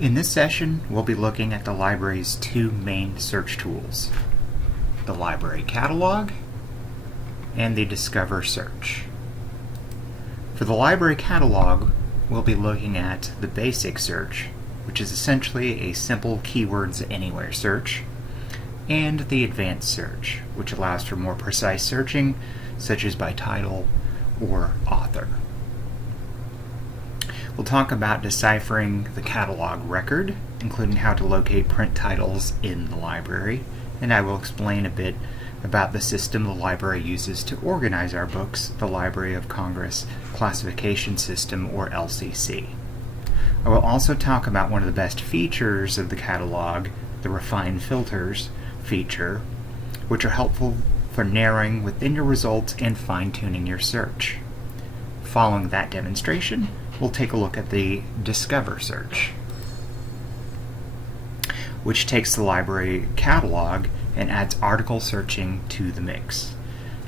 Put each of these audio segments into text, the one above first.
In this session, we'll be looking at the library's two main search tools, the library catalog and the Discover search. For the library catalog, we'll be looking at the basic search, which is essentially a simple keywords anywhere search, and the advanced search, which allows for more precise searching, such as by title or author. We'll talk about deciphering the catalog record, including how to locate print titles in the library, and I will explain a bit about the system the library uses to organize our books, the Library of Congress Classification System, or LCC. I will also talk about one of the best features of the catalog, the Refine Filters feature, which are helpful for narrowing within your results and fine-tuning your search. Following that demonstration, we'll take a look at the Discover search, which takes the library catalog and adds article searching to the mix.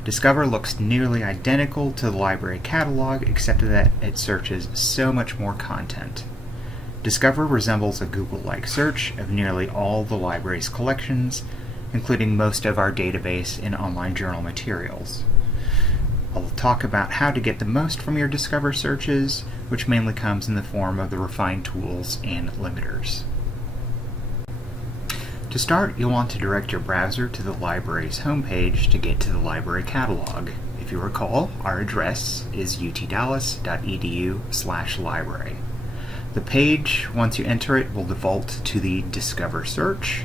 Discover looks nearly identical to the library catalog, except that it searches so much more content. Discover resembles a Google-like search of nearly all the library's collections, including most of our database and online journal materials. I'll talk about how to get the most from your Discover searches, which mainly comes in the form of the refined tools and limiters. To start, you'll want to direct your browser to the library's homepage to get to the library catalog. If you recall, our address is utdallas.edu/library. The page, once you enter it, will default to the Discover search.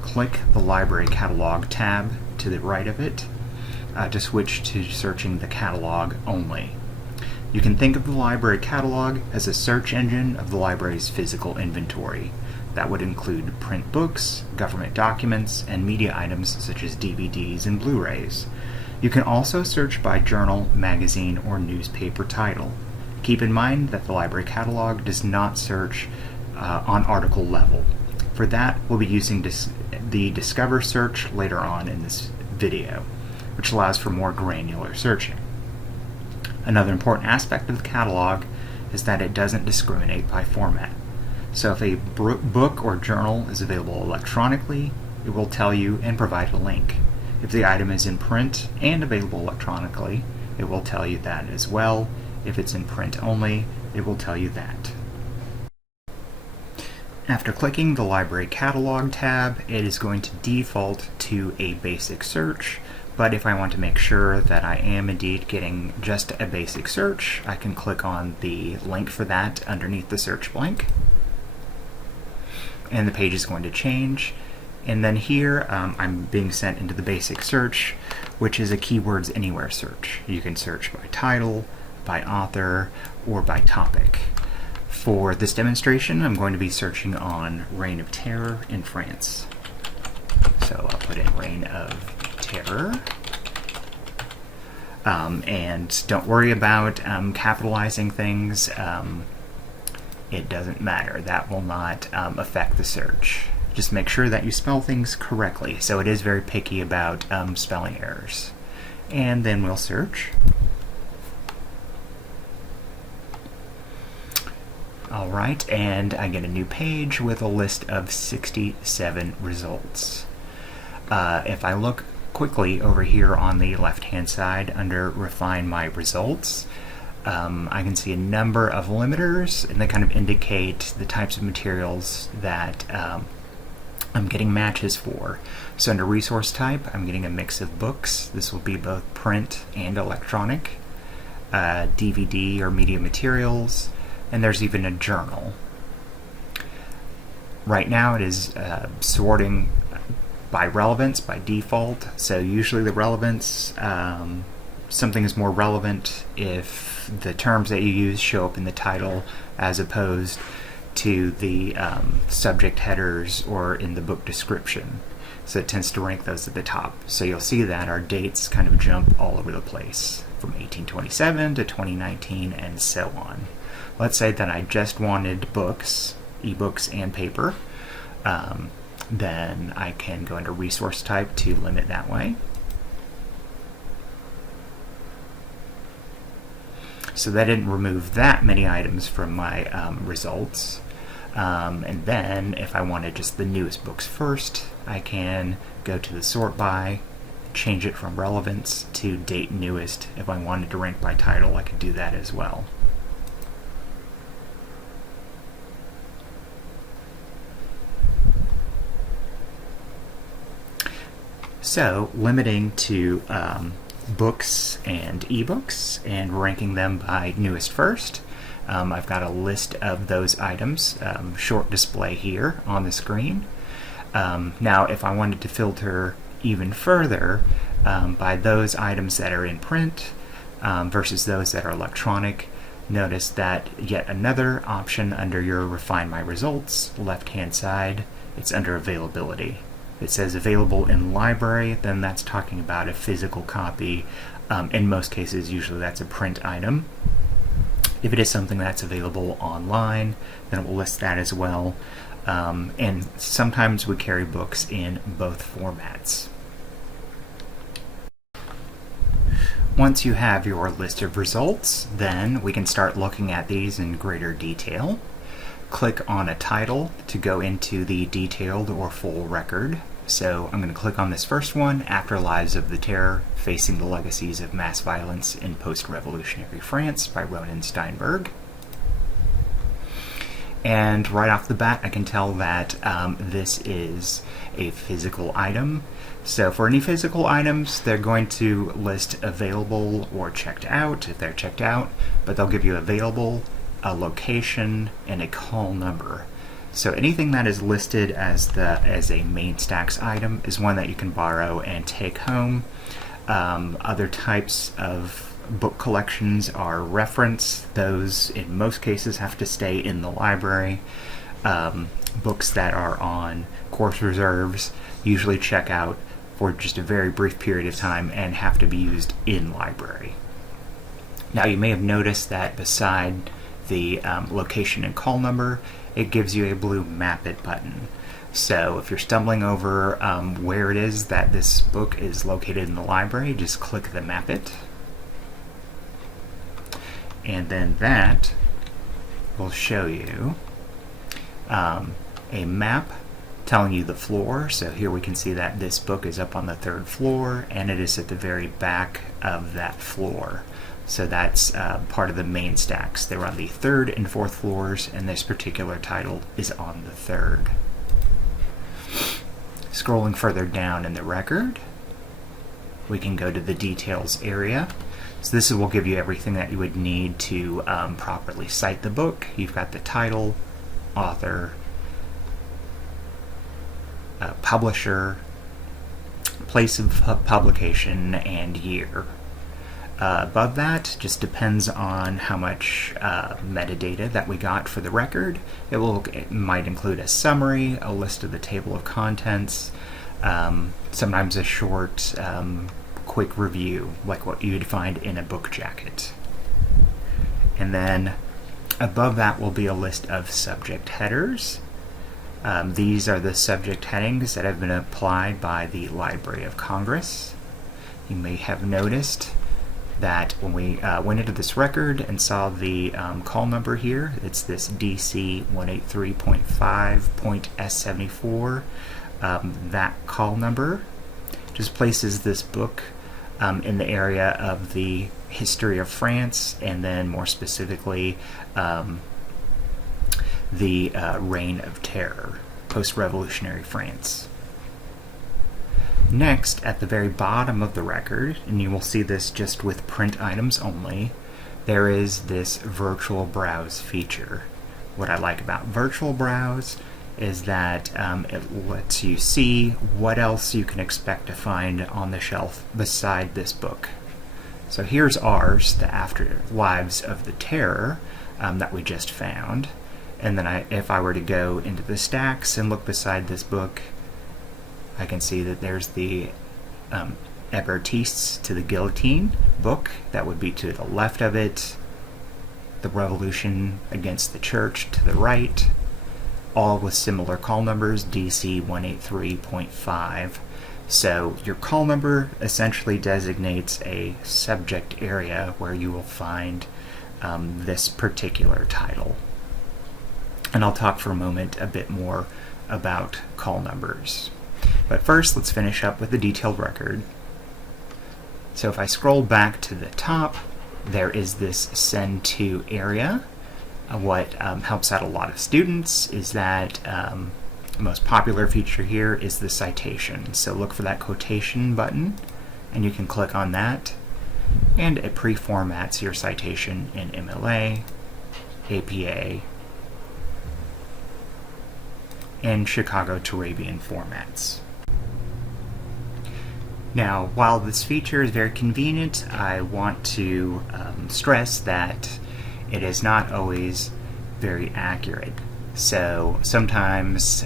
Click the Library Catalog tab to the right of it to switch to searching the catalog only. You can think of the library catalog as a search engine of the library's physical inventory. That would include print books, government documents, and media items such as DVDs and Blu-rays. You can also search by journal, magazine, or newspaper title. Keep in mind that the library catalog does not search on article level. For that, we'll be using the Discover search later on in this video, which allows for more granular searching. Another important aspect of the catalog is that it doesn't discriminate by format. So if a book or journal is available electronically, it will tell you and provide a link. If the item is in print and available electronically, it will tell you that as well. If it's in print only, it will tell you that. After clicking the Library Catalog tab, it is going to default to a basic search, but if I want to make sure that I am indeed getting just a basic search, I can click on the link for that underneath the search blank, and the page is going to change. And then here I'm being sent into the basic search, which is a keywords anywhere search. You can search by title, by author, or by topic. For this demonstration, I'm going to be searching on Reign of Terror in France. So I'll put in Reign of Terror. And don't worry about capitalizing things. It doesn't matter. That will not affect the search. Just make sure that you spell things correctly. So it is very picky about spelling errors. And then we'll search. Alright, and I get a new page with a list of 67 results. If I look quickly over here on the left-hand side under Refine My Results, I can see a number of limiters, and they kind of indicate the types of materials that I'm getting matches for. So under Resource Type, I'm getting a mix of books. This will be both print and electronic, DVD or media materials, and there's even a journal. Right now it is sorting by relevance by default, so usually the relevance, something is more relevant if the terms that you use show up in the title as opposed to the subject headers or in the book description. So it tends to rank those at the top. So you'll see that our dates kind of jump all over the place, from 1827 to 2019 and so on. Let's say that I just wanted books, ebooks and paper. Then I can go into Resource Type to limit that way. So that didn't remove that many items from my results. And then if I wanted just the newest books first, I can go to the sort by, change it from relevance to date newest. If I wanted to rank by title, I could do that as well. So, limiting to books and ebooks and ranking them by newest first. I've got a list of those items, short display here on the screen. Now, if I wanted to filter even further by those items that are in print versus those that are electronic, notice that yet another option under your Refine My Results, left-hand side, it's under Availability. It says available in library, then that's talking about a physical copy. In most cases, usually that's a print item. If it is something that's available online, then it will list that as well. And sometimes we carry books in both formats. Once you have your list of results, then we can start looking at these in greater detail. Click on a title to go into the detailed or full record. So I'm going to click on this first one, Afterlives of the Terror, Facing the Legacies of Mass Violence in Post-Revolutionary France by Ronen Steinberg. And right off the bat, I can tell that this is a physical item. So for any physical items, they're going to list available or checked out if they're checked out, but they'll give you available, a location, and a call number. So anything that is listed as a main stacks item is one that you can borrow and take home. Other types of book collections are reference. Those, in most cases, have to stay in the library. Books that are on course reserves usually check out for just a very brief period of time and have to be used in library. Now, you may have noticed that beside the location and call number, it gives you a blue Map It button. So if you're stumbling over where it is that this book is located in the library, just click the Map It. And then that will show you a map telling you the floor. So here we can see that this book is up on the 3rd floor and it is at the very back of that floor. So that's part of the main stacks. They're on the 3rd and 4th floors, and this particular title is on the 3rd. Scrolling further down in the record, we can go to the details area. So this will give you everything that you would need to properly cite the book. You've got the title, author, publisher, place of publication, and year. Above that, just depends on how much metadata that we got for the record. It might include a summary, a list of the table of contents, sometimes a short, quick review, like what you'd find in a book jacket. And then above that will be a list of subject headers. These are the subject headings that have been applied by the Library of Congress. You may have noticed that when we went into this record and saw the call number here, it's this DC 183.5.S74. That call number just places this book in the area of the history of France, and then more specifically the Reign of Terror, post-revolutionary France. Next, at the very bottom of the record, and you will see this just with print items only, there is this virtual browse feature. What I like about virtual browse is that it lets you see what else you can expect to find on the shelf beside this book. So here's ours, the Afterlives of the Terror, that we just found. And then if I were to go into the stacks and look beside this book, I can see that there's the Ebertistes to the Guillotine book. That would be to the left of it. The Revolution Against the Church to the right. All with similar call numbers, DC 183.5. So your call number essentially designates a subject area where you will find this particular title. And I'll talk for a moment a bit more about call numbers. But first, let's finish up with the detailed record. So if I scroll back to the top, there is this Send To area. What helps out a lot of students is that the most popular feature here is the citation. So look for that quotation button, and you can click on that, and it pre-formats your citation in MLA, APA, and Chicago-Turabian formats. Now, while this feature is very convenient, I want to stress that it is not always very accurate. So sometimes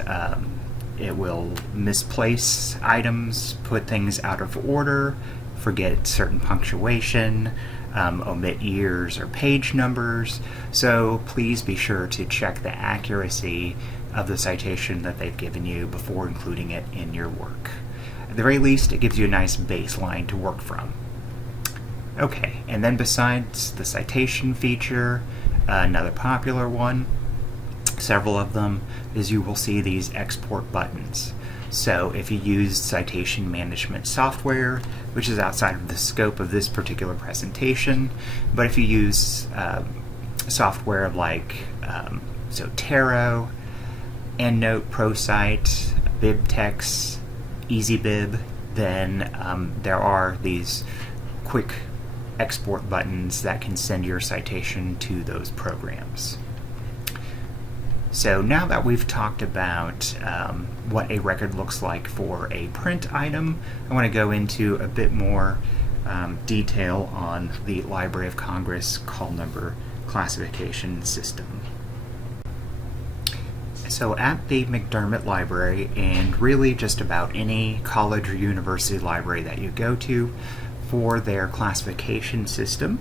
it will misplace items, put things out of order, forget certain punctuation, omit years or page numbers. So please be sure to check the accuracy of the citation that they've given you before including it in your work. At the very least, it gives you a nice baseline to work from. Okay, and then besides the citation feature, another popular one, several of them, is you will see these export buttons. So if you use citation management software, which is outside of the scope of this particular presentation, but if you use software like Zotero, EndNote, ProCite, BibTeX, EasyBib, then there are these quick export buttons that can send your citation to those programs. So now that we've talked about what a record looks like for a print item, I want to go into a bit more detail on the Library of Congress call number classification system. So at the McDermott Library, and really just about any college or university library that you go to, for their classification system,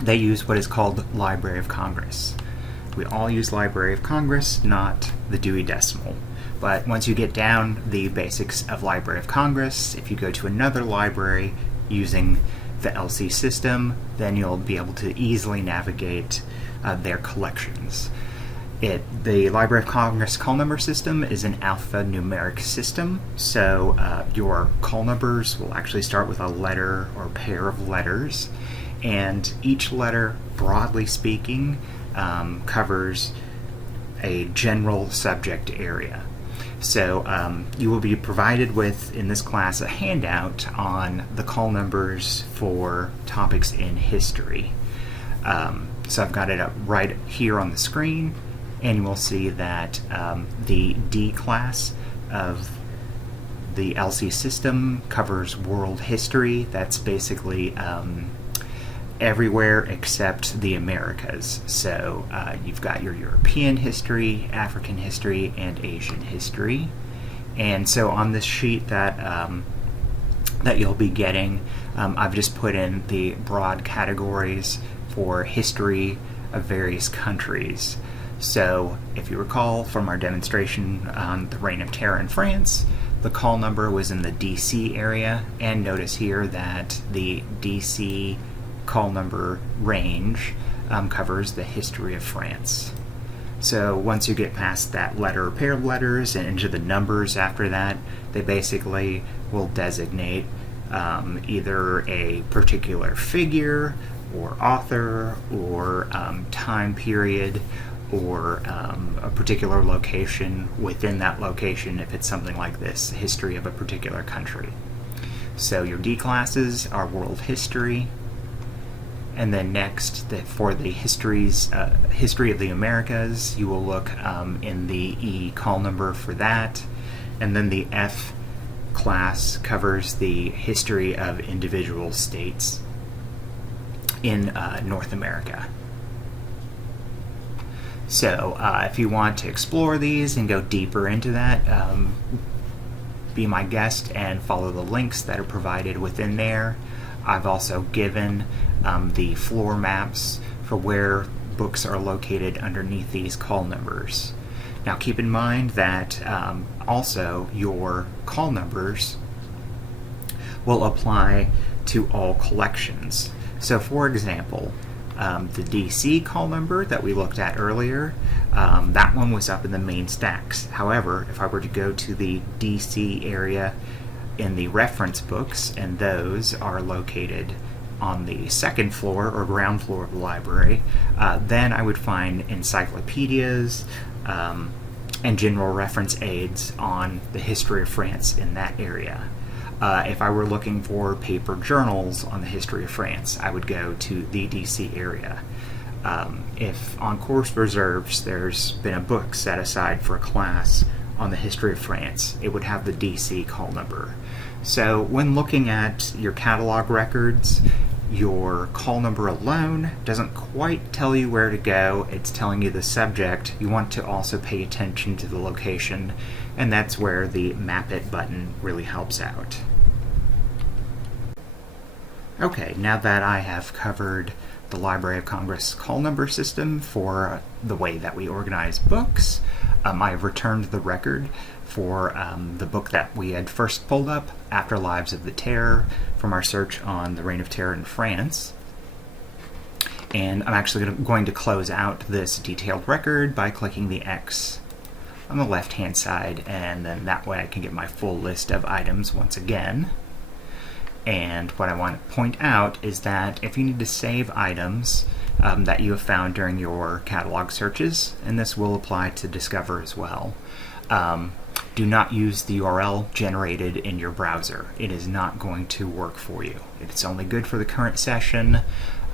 they use what is called Library of Congress. We all use Library of Congress, not the Dewey Decimal. But once you get down the basics of Library of Congress, if you go to another library using the LC system, then you'll be able to easily navigate their collections. The Library of Congress call number system is an alphanumeric system, so your call numbers will actually start with a letter or pair of letters, and each letter, broadly speaking, covers a general subject area. So you will be provided with, in this class, a handout on the call numbers for topics in history. So I've got it up right here on the screen, and you will see that the D class of the LC system covers world history. That's basically everywhere except the Americas. So you've got your European history, African history, and Asian history. And so on this sheet that you'll be getting, I've just put in the broad categories for history of various countries. So if you recall from our demonstration on the Reign of Terror in France, the call number was in the DC area, and notice here that the DC call number range covers the history of France. So once you get past that letter or pair of letters and into the numbers after that, they basically will designate either a particular figure or author or time period or a particular location within that location if it's something like this, history of a particular country. So your D classes are world history, and then next, for the history of the Americas, you will look in the E call number for that, and then the F class covers the history of individual states in North America. So if you want to explore these and go deeper into that, be my guest and follow the links that are provided within there. I've also given the floor maps for where books are located underneath these call numbers. Now keep in mind that also your call numbers will apply to all collections. So for example, The DC call number that we looked at earlier, that one was up in the main stacks. However, if I were to go to the DC area in the reference books, and those are located on the second floor or ground floor of the library, then I would find encyclopedias and general reference aids on the history of France in that area. If I were looking for paper journals on the history of France, I would go to the DC area. If on course reserves there's been a book set aside for a class on the history of France, it would have the DC call number. So when looking at your catalog records, your call number alone doesn't quite tell you where to go. It's telling you the subject. You want to also pay attention to the location, and that's where the Map It button really helps out. Okay, now that I have covered the Library of Congress call number system for the way that we organize books, I have returned the record for the book that we had first pulled up, After Lives of the Terror, from our search on the Reign of Terror in France. And I'm actually going to close out this detailed record by clicking the X on the left-hand side, and then that way I can get my full list of items once again. And what I want to point out is that if you need to save items that you have found during your catalog searches, and this will apply to Discover as well, do not use the URL generated in your browser. It is not going to work for you. It's only good for the current session.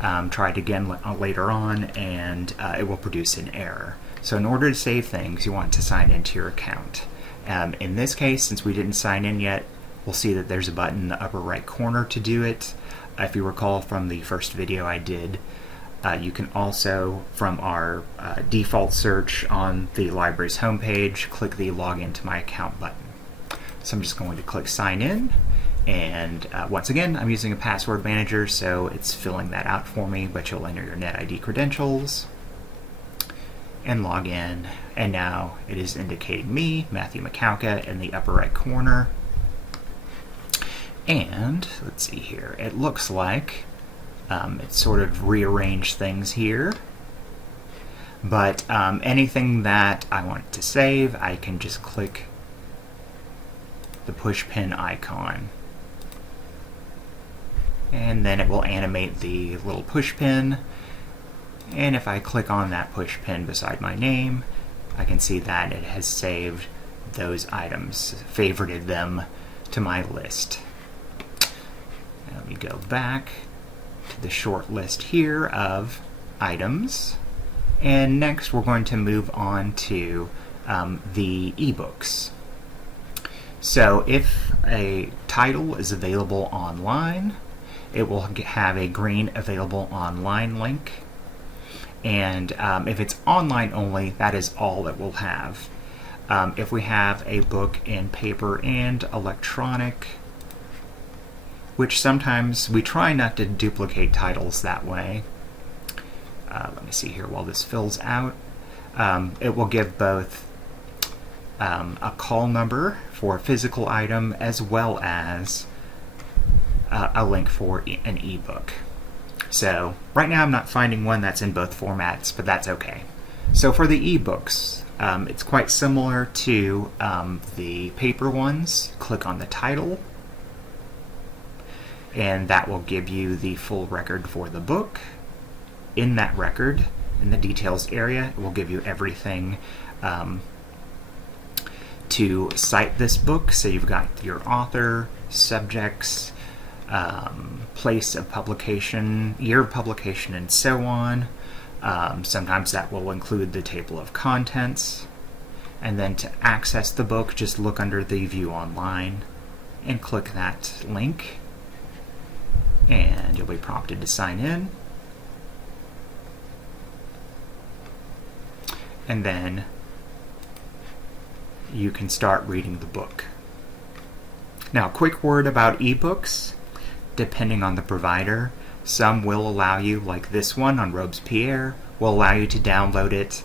Try it again later on, and it will produce an error. So in order to save things, you want to sign into your account. In this case, since we didn't sign in yet, we'll see that there's a button in the upper right corner to do it. If you recall from the first video I did, you can also, from our default search on the library's homepage, click the Log into my account button. So I'm just going to click Sign In, and once again, I'm using a password manager, so it's filling that out for me, but you'll enter your NetID credentials and log in, and now it is indicating me, Matthew Makowka, in the upper right corner. And let's see here, it looks like it sort of rearranged things here, but anything that I want to save, I can just click the push pin icon, and then it will animate the little push pin. And if I click on that push pin beside my name, I can see that it has saved those items, favorited them to my list. Let me go back to the short list here of items, and next we're going to move on to the ebooks. So if a title is available online, it will have a green Available Online link, and if it's online only, that is all it will have. If we have a book in paper and electronic, which sometimes we try not to duplicate titles that way. Let me see here while this fills out. It will give both a call number for a physical item as well as a link for an ebook. So right now I'm not finding one that's in both formats, but that's okay. So for the ebooks, it's quite similar to the paper ones. Click on the title, and that will give you the full record for the book. In that record, in the details area, it will give you everything to cite this book. So you've got your author, subjects, place of publication, year of publication, and so on. Sometimes that will include the table of contents. And then to access the book, just look under the View Online and click that link, and you'll be prompted to sign in. And then you can start reading the book. Now, a quick word about ebooks. Depending on the provider, some will allow you, like this one on Robespierre, will allow you to download it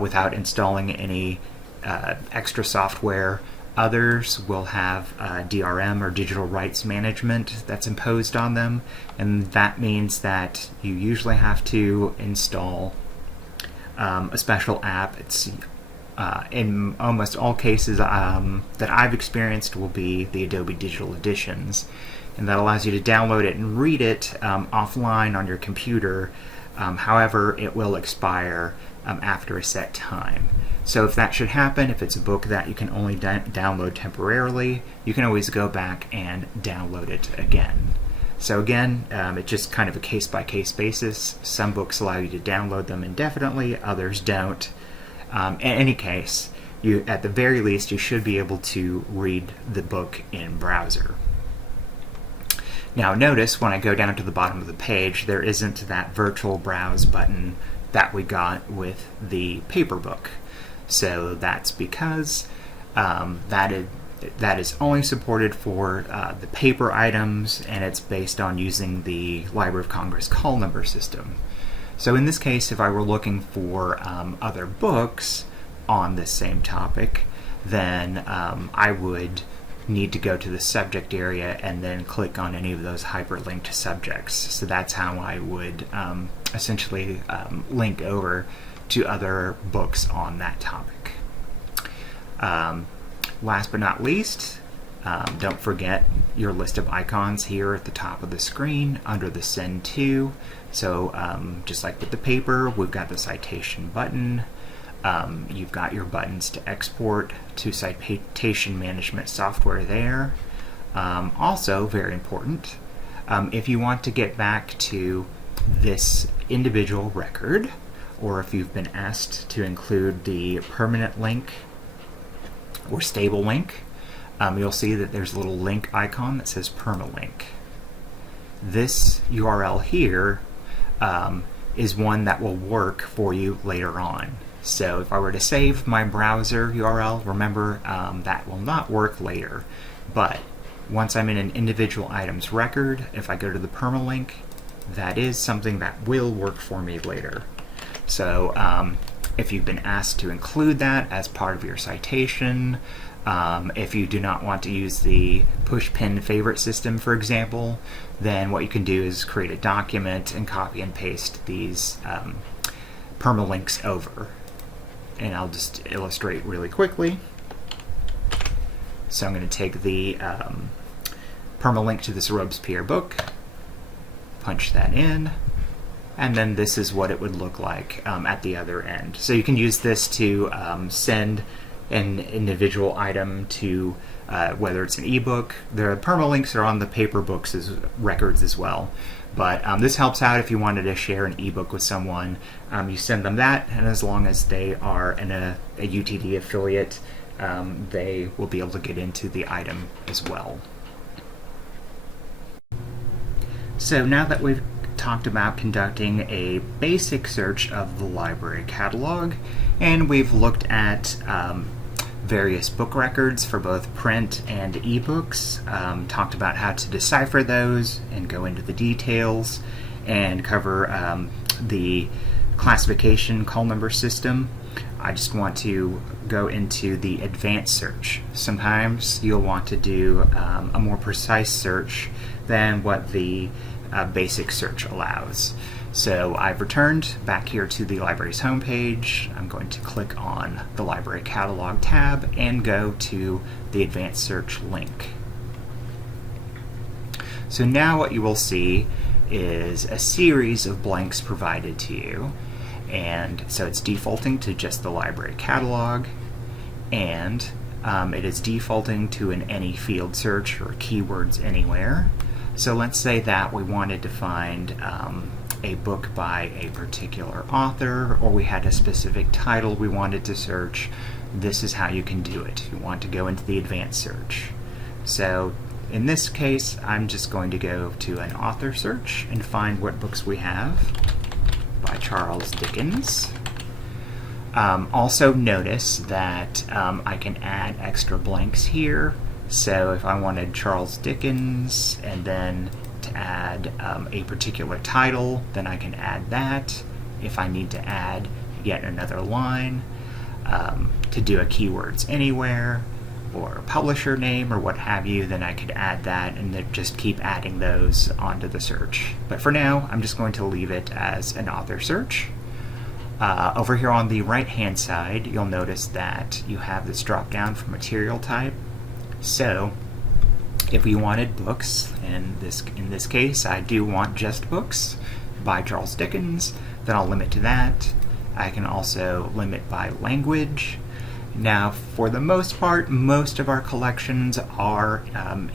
without installing any extra software. Others will have DRM, or digital rights management, that's imposed on them, and that means that you usually have to install a special app. It's in almost all cases that I've experienced will be the Adobe Digital Editions, and that allows you to download it and read it offline on your computer. However, it will expire after a set time. So if that should happen, if it's a book that you can only download temporarily, you can always go back and download it again. So again, it's just kind of a case-by-case basis. Some books allow you to download them indefinitely, others don't. In any case, at the very least, you should be able to read the book in browser. Now notice when I go down to the bottom of the page, there isn't that virtual browse button that we got with the paper book. So that's because that is only supported for the paper items, and it's based on using the Library of Congress call number system. So in this case, if I were looking for other books on this same topic, then I would need to go to the subject area and then click on any of those hyperlinked subjects. So that's how I would essentially link over to other books on that topic. Last but not least, don't forget your list of icons here at the top of the screen under the Send To. So just like with the paper, we've got the citation button. You've got your buttons to export to citation management software there. Also, very important, if you want to get back to this individual record, or if you've been asked to include the permanent link or stable link, you'll see that there's a little link icon that says permalink. This URL here is one that will work for you later on. So if I were to save my browser URL, remember that will not work later. But once I'm in an individual items record, if I go to the permalink, that is something that will work for me later. So if you've been asked to include that as part of your citation, if you do not want to use the push pin favorite system, for example, then what you can do is create a document and copy and paste these permalinks over. And I'll just illustrate really quickly. So I'm going to take the permalink to this Robespierre book, punch that in, and then this is what it would look like at the other end. So you can use this to send an individual item to whether it's an ebook. The permalinks are on the paper books as records as well. But this helps out if you wanted to share an ebook with someone. You send them that, and as long as they are in a UTD affiliate, they will be able to get into the item as well. So now that we've talked about conducting a basic search of the library catalog, and we've looked at various book records for both print and ebooks, talked about how to decipher those and go into the details, and cover the classification call number system. I just want to go into the advanced search. Sometimes you'll want to do a more precise search than what the basic search allows. So I've returned back here to the library's homepage. I'm going to click on the library catalog tab and go to the advanced search link. So now what you will see is a series of blanks provided to you, and so it's defaulting to just the library catalog, and it is defaulting to an any field search or keywords anywhere. So let's say that we wanted to find a book by a particular author, or we had a specific title we wanted to search. This is how you can do it. You want to go into the advanced search. So in this case, I'm just going to go to an author search and find what books we have by Charles Dickens. Also notice that I can add extra blanks here. So if I wanted Charles Dickens and then to add a particular title, then I can add that. If I need to add yet another line to do a keywords anywhere, or publisher name or what have you, then I could add that and then just keep adding those onto the search. But for now, I'm just going to leave it as an author search. Over here on the right hand side, you'll notice that you have this drop down for material type. So if we wanted books, and in this case I do want just books by Charles Dickens, then I'll limit to that. I can also limit by language. Now, for the most part, most of our collections are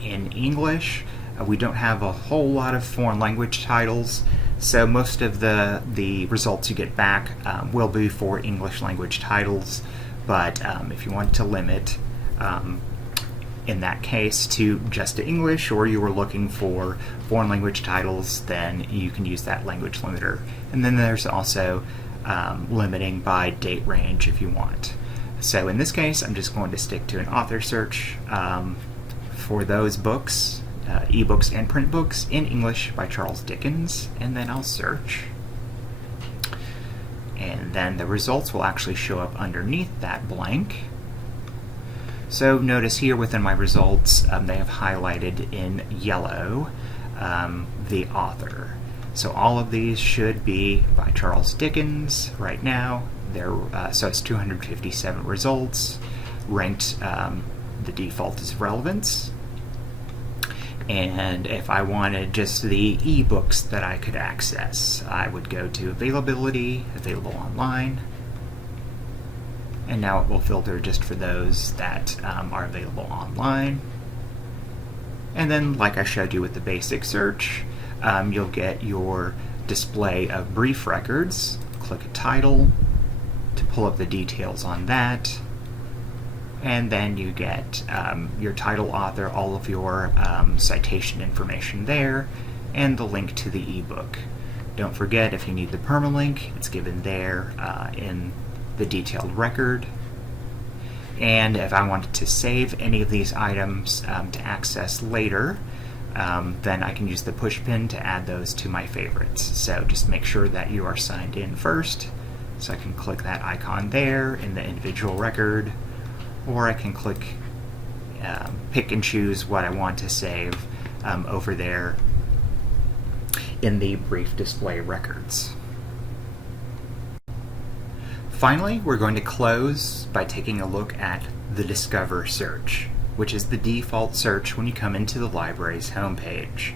in English. We don't have a whole lot of foreign language titles, so most of the results you get back will be for English language titles. But if you want to limit, in that case, to just to English, or you were looking for foreign language titles, then you can use that language limiter. And then there's also limiting by date range if you want. So in this case, I'm just going to stick to an author search for those books, ebooks and print books in English by Charles Dickens, and then I'll search. And then the results will actually show up underneath that blank. So notice here within my results, they have highlighted in yellow the author. So all of these should be by Charles Dickens right now. So it's 257 results, ranked the default is relevance. And if I wanted just the ebooks that I could access, I would go to availability, available online, and now it will filter just for those that are available online. And then, like I showed you with the basic search, you'll get your display of brief records. Click a title to pull up the details on that, and then you get your title, author, all of your citation information there, and the link to the ebook. Don't forget, if you need the permalink, it's given there in the detailed record. And if I wanted to save any of these items to access later, then I can use the push pin to add those to my favorites. So just make sure that you are signed in first. So I can click that icon there in the individual record, or I can click, pick and choose what I want to save over there in the brief display records. Finally, we're going to close by taking a look at the Discover search, which is the default search when you come into the library's homepage.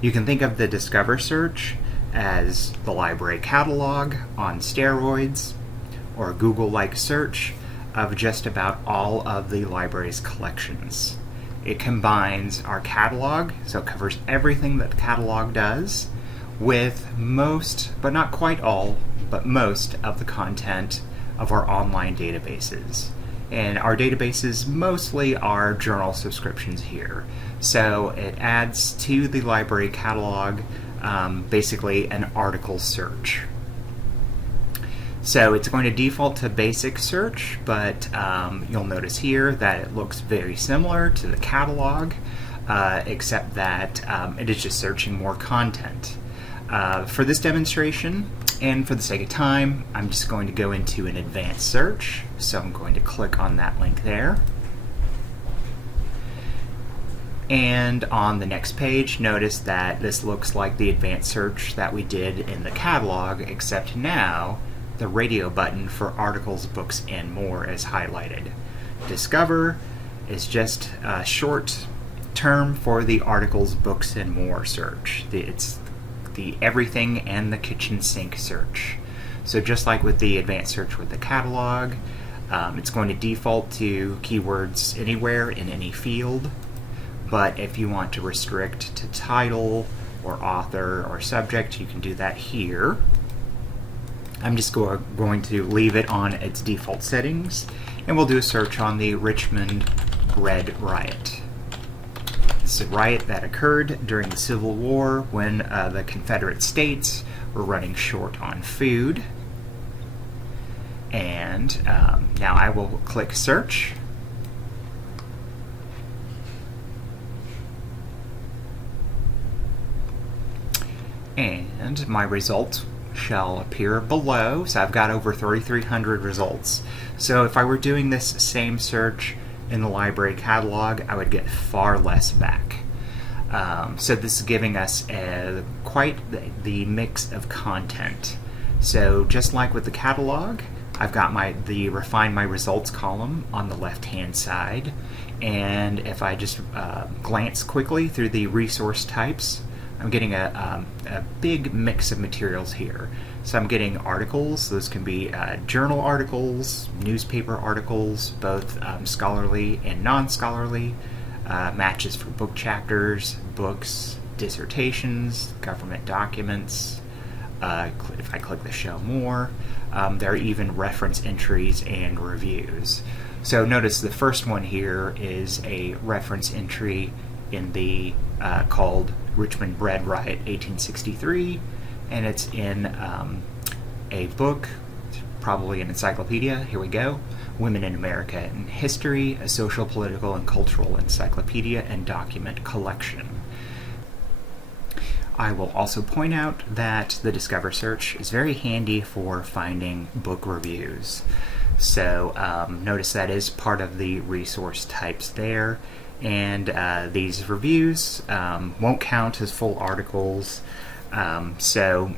You can think of the Discover search as the library catalog on steroids, or a Google-like search of just about all of the library's collections. It combines our catalog, so it covers everything that the catalog does, with most, but not quite all, but most of the content of our online databases. And our databases mostly are journal subscriptions here. So it adds to the library catalog basically an article search. So it's going to default to basic search, but you'll notice here that it looks very similar to the catalog, except that it is just searching more content. For this demonstration, and for the sake of time, I'm just going to go into an advanced search. So I'm going to click on that link there. And on the next page, notice that this looks like the advanced search that we did in the catalog, except now the radio button for articles, books, and more is highlighted. Discover is just a short term for the articles, books, and more search. It's the everything and the kitchen sink search. So just like with the advanced search with the catalog, it's going to default to keywords anywhere in any field. But if you want to restrict to title or author or subject, you can do that here. I'm just going to leave it on its default settings, and we'll do a search on the Richmond Bread Riot. It's a riot that occurred during the Civil War when the Confederate States were running short on food. And now I will click search. And my results shall appear below. So I've got over 3,300 results. So if I were doing this same search in the library catalog, I would get far less back. So this is giving us quite the mix of content. So just like with the catalog, I've got the Refine My Results column on the left-hand side, and if I just glance quickly through the resource types, I'm getting a big mix of materials here. So I'm getting articles. Those can be journal articles, newspaper articles, both scholarly and non-scholarly, matches for book chapters, books, dissertations, government documents. If I click the Show More, there are even reference entries and reviews. So notice the first one here is a reference entry in the called Richmond Bread Riot 1863, and it's in a book, probably an encyclopedia. Here we go. Women in America in History, a social, political, and cultural encyclopedia and document collection. I will also point out that the Discover search is very handy for finding book reviews. So notice that is part of the resource types there, and these reviews won't count as full articles. So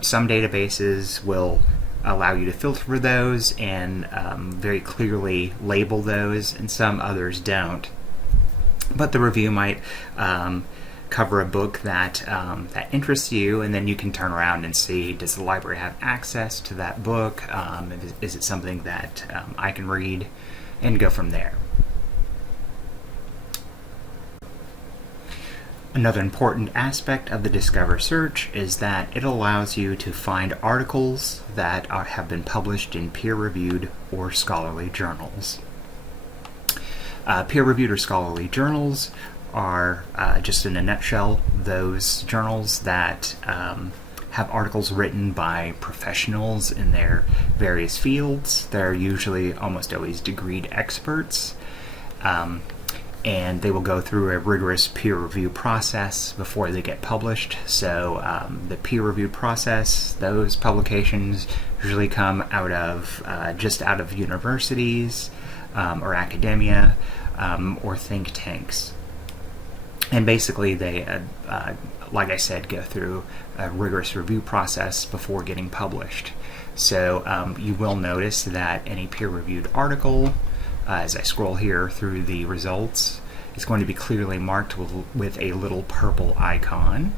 some databases will allow you to filter for those and very clearly label those, and some others don't. But the review might cover a book that that interests you, and then you can turn around and see, does the library have access to that book? Is it something that I can read, and go from there. Another important aspect of the Discover search is that it allows you to find articles that have been published in peer-reviewed or scholarly journals. Peer-reviewed or scholarly journals are, just in a nutshell, those journals that have articles written by professionals in their various fields. They're usually almost always degreed experts. And they will go through a rigorous peer review process before they get published. So the peer review process, those publications usually come out of just out of universities or academia or think tanks. And basically they, like I said, go through a rigorous review process before getting published. So you will notice that any peer-reviewed article, as I scroll here through the results, it's going to be clearly marked with a little purple icon.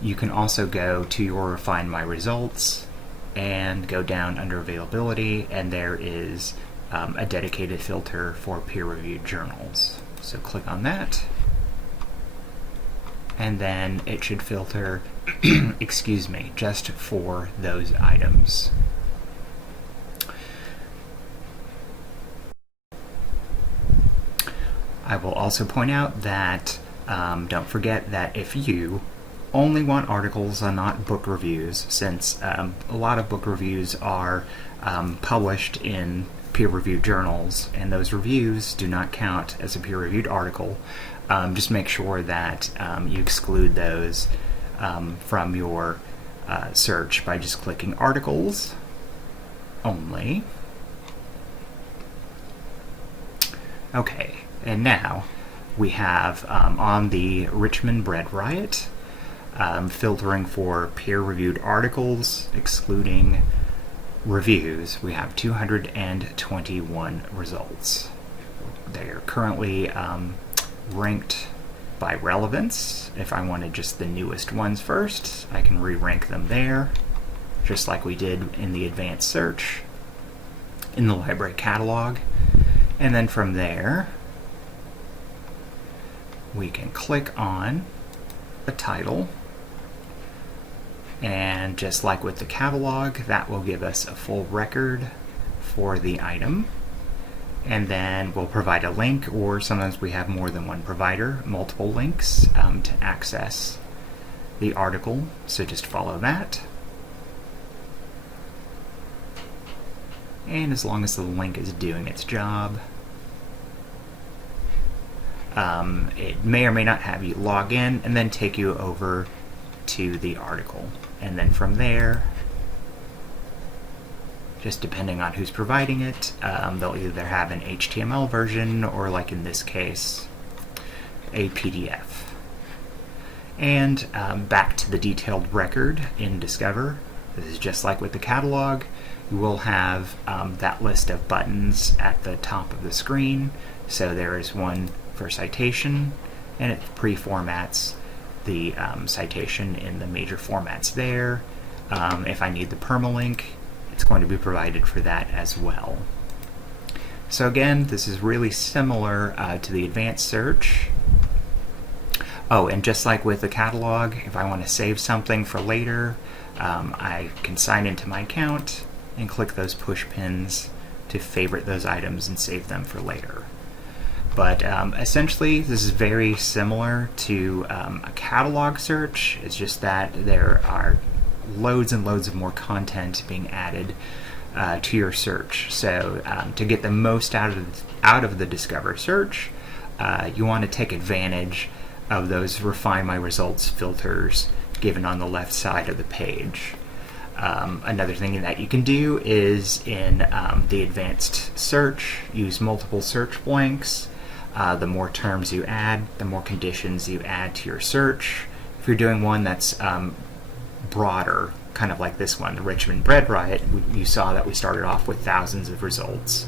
You can also go to your Refine My Results and go down under Availability, and there is a dedicated filter for peer-reviewed journals. So click on that, and then it should filter excuse me, just for those items. I will also point out that don't forget that if you only want articles and not book reviews, since a lot of book reviews are published in peer-reviewed journals, and those reviews do not count as a peer-reviewed article, just make sure that you exclude those from your search by just clicking Articles Only. Okay. And now we have on the Richmond Bread Riot, filtering for peer-reviewed articles, excluding reviews, we have 221 results. They are currently ranked by relevance. If I wanted just the newest ones first, I can re-rank them there, just like we did in the advanced search in the library catalog. And then from there, we can click on the title, and just like with the catalog, that will give us a full record for the item, and then we'll provide a link, or sometimes we have more than one provider, multiple links to access the article, so just follow that. And as long as the link is doing its job, it may or may not have you log in and then take you over to the article. And then from there, just depending on who's providing it. They'll either have an HTML version or, like in this case, a PDF. And back to the detailed record in Discover. This is just like with the catalog. You will have that list of buttons at the top of the screen. So there is one for citation, and it pre-formats the citation in the major formats there. If I need the permalink, it's going to be provided for that as well. So again, this is really similar to the advanced search. Oh, and just like with the catalog, if I want to save something for later, I can sign into my account and click those push pins to favorite those items and save them for later. But essentially, this is very similar to a catalog search. It's just that there are loads and loads of more content being added to your search. So to get the most out of the Discover search, you want to take advantage of those Refine My Results filters given on the left side of the page. Another thing that you can do is in the advanced search, use multiple search blanks. The more terms you add, the more conditions you add to your search. If you're doing one that's broader, kind of like this one, the Richmond Bread Riot, you saw that we started off with thousands of results.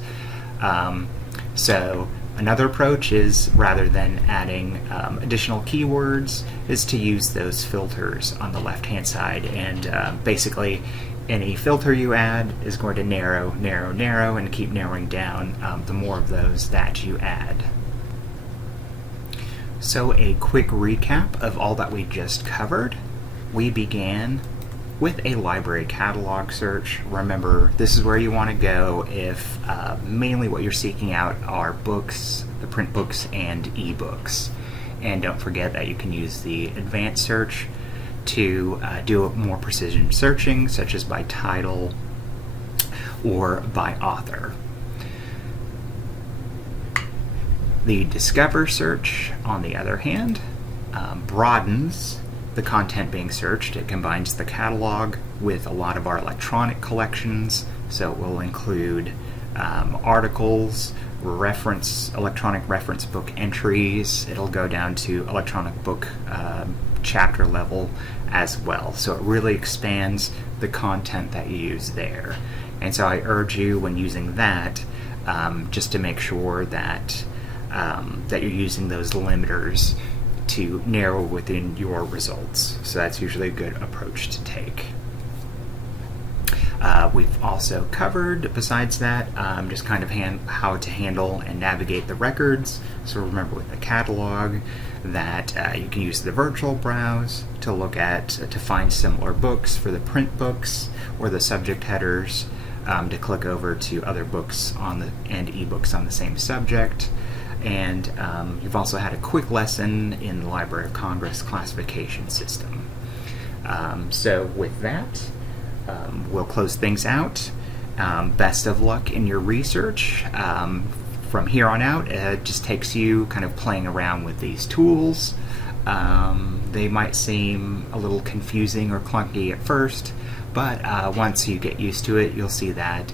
So another approach is, rather than adding additional keywords, is to use those filters on the left-hand side. And basically, any filter you add is going to narrow, narrow, narrow, and keep narrowing down the more of those that you add. So a quick recap of all that we just covered. We began with a library catalog search. Remember, this is where you want to go if mainly what you're seeking out are books, the print books, and ebooks. And don't forget that you can use the advanced search to do more precision searching, such as by title or by author. The Discover search, on the other hand, broadens the content being searched. It combines the catalog with a lot of our electronic collections, so it will include articles, electronic reference book entries. It'll go down to electronic book chapter level as well. So it really expands the content that you use there. And so I urge you, when using that, just to make sure that that you're using those limiters to narrow within your results. So that's usually a good approach to take. We've also covered, besides that, just kind of how to handle and navigate the records. So remember with the catalog that you can use the virtual browse to look at, to find similar books for the print books or the subject headers, to click over to other books and ebooks on the same subject. And you've also had a quick lesson in the Library of Congress classification system. So with that, we'll close things out. Best of luck in your research. From here on out, it just takes you kind of playing around with these tools. They might seem a little confusing or clunky at first, but once you get used to it, you'll see that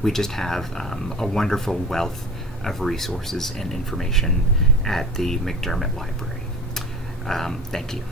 we just have a wonderful wealth of resources and information at the McDermott Library. Thank you.